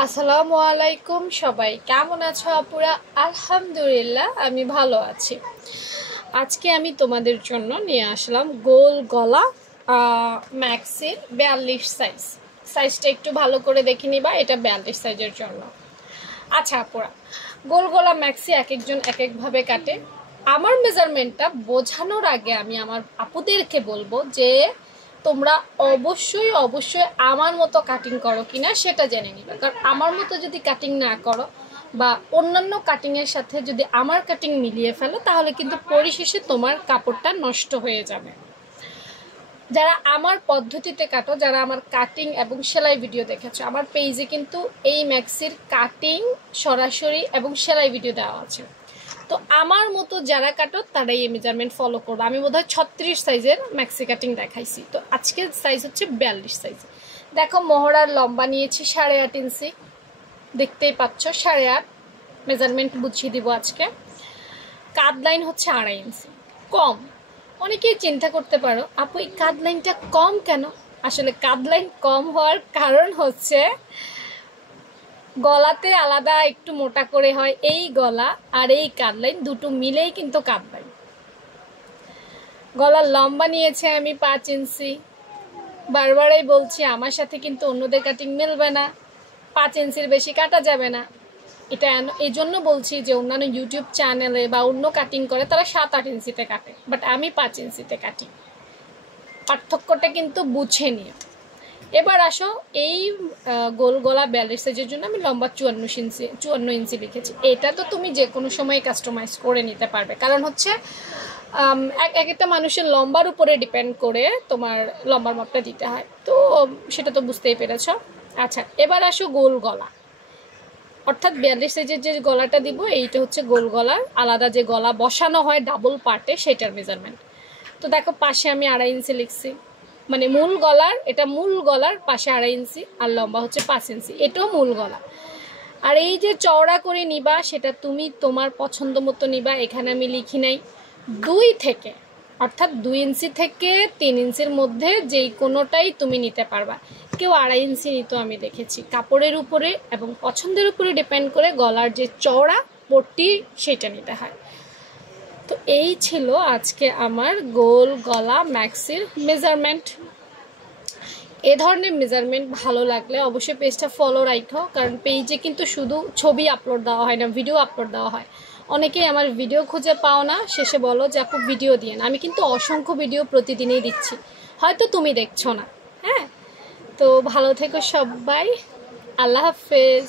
আসসালামু আলাইকুম সবাই কেমন আছো আপুরা? আলহামদুলিল্লাহ আমি ভালো আছি। আজকে আমি তোমাদের জন্য নিয়ে আসলাম গোল গলা ম্যাক্সির 42 সাইজটা একটু ভালো করে দেখে নিবা, এটা 42 সাইজের জন্য। আচ্ছা আপুরা, গোল গলা ম্যাক্সি এক একজন এক একভাবে কাটে। আমার মেজারমেন্টটা বোঝানোর আগে আমি আমার আপুদেরকে বলবো যে তোমরা অবশ্যই অবশ্যই আমার মতো কাটিং করো কিনা সেটা জেনে নিবে। কারণ আমার মতো যদি কাটিং না করো বা অন্যান্য কাটিংয়ের সাথে যদি আমার কাটিং মিলিয়ে ফেলো তাহলে কিন্তু পরিশেষে তোমার কাপড়টা নষ্ট হয়ে যাবে। যারা আমার পদ্ধতিতে কাটো, যারা আমার কাটিং এবং সেলাই ভিডিও দেখেছো, আমার পেজে কিন্তু এই ম্যাক্সির কাটিং সরাসরি এবং সেলাই ভিডিও দেওয়া আছে। তো আমার মতো যারা কাটো তারাই এই মেজারমেন্ট ফলো করবে। আমি বোধহয় 36 সাইজের ম্যাক্সি কাটিং দেখাইছি, তো আজকের সাইজ হচ্ছে 42 সাইজ। দেখো মহড়ার লম্বা নিয়েছি 8.5 ইঞ্চি, দেখতেই পাচ্ছ 8.5 মেজারমেন্ট বুঝিয়ে দিব আজকে। কাঁধ লাইন হচ্ছে 2.5 ইঞ্চি, কম। অনেকেই চিন্তা করতে পারো আপু এই কাঁধ লাইনটা কম কেন? আসলে কাঁধ লাইন কম হওয়ার কারণ হচ্ছে গলাতে আলাদা একটু মোটা করে হয় এই গলা, আর এই কাঁধ লাইন দুটো মিলেই কিন্তু কাঁধ লাইন। গলার লম্বা নিয়েছে আমি 5 ইঞ্চি। বারবারই বলছি আমার সাথে কিন্তু অন্যদের কাটিং মিলবে না, 5 ইঞ্চির বেশি কাটা যাবে না। এটা এই জন্য বলছি যে অন্যান্য ইউটিউব চ্যানেলে বা অন্য কাটিং করে তারা 7-8 ইঞ্চিতে কাটে, বাট আমি 5 ইঞ্চিতে কাটি। পার্থক্যটা কিন্তু বুঝে নিও। এবার আসো, এই গোল গলা 42 সাইজের জন্য আমি লম্বা 54 ইঞ্চি লিখেছি। এটা তো তুমি যে কোনো সময় কাস্টমাইজ করে নিতে পারবে, কারণ হচ্ছে এক একটা মানুষের লম্বার উপরে ডিপেন্ড করে তোমার লম্বার মাপটা দিতে হয়, তো সেটা তো বুঝতেই পেরেছ। আচ্ছা, এবার আসো গোল গলা, অর্থাৎ 42 সাইজের যে গলাটা দিব এইটা হচ্ছে গোল গলার আলাদা যে গলা বসানো হয় ডাবল পার্টে সেটার মেজারমেন্ট। তো দেখো পাশে আমি 2.5 ইঞ্চি লিখছি, মানে মূল গলার, এটা মূল গলার পাশে 2.5 ইঞ্চি আর লম্বা হচ্ছে 5 ইঞ্চি, এটাও মূল গলা। আর এই যে চওড়া করে নিবা সেটা তুমি তোমার পছন্দ মতো নিবা। এখানে আমি লিখি নাই 2 থেকে, অর্থাৎ 2 ইঞ্চি থেকে 3 ইঞ্চির মধ্যে যেই কোনোটাই তুমি নিতে পারবা। কেউ 2.5 ইঞ্চি নিত আমি দেখেছি। কাপড়ের উপরে এবং পছন্দের উপরে ডিপেন্ড করে গলার যে চওড়া পট্টি সেটা নিতে হয়। তো এই ছিল আজকে আমার গোল গলা ম্যাক্সির মেজারমেন্ট। এ ধরনের মেজারমেন্ট ভালো লাগলে অবশ্যই পেজটা ফলো রাখো, কারণ পেজে কিন্তু শুধু ছবি আপলোড দেওয়া হয় না, ভিডিও আপলোড দেওয়া হয়। অনেকেই আমার ভিডিও খুঁজে পাও না, শেষে বলো যে আপু ভিডিও দিয়ে না। আমি কিন্তু অসংখ্য ভিডিও প্রতিদিনই দিচ্ছি, হয়তো তুমি দেখছো না। হ্যাঁ, তো ভালো থেকো সবাই, আল্লাহ হাফেজ।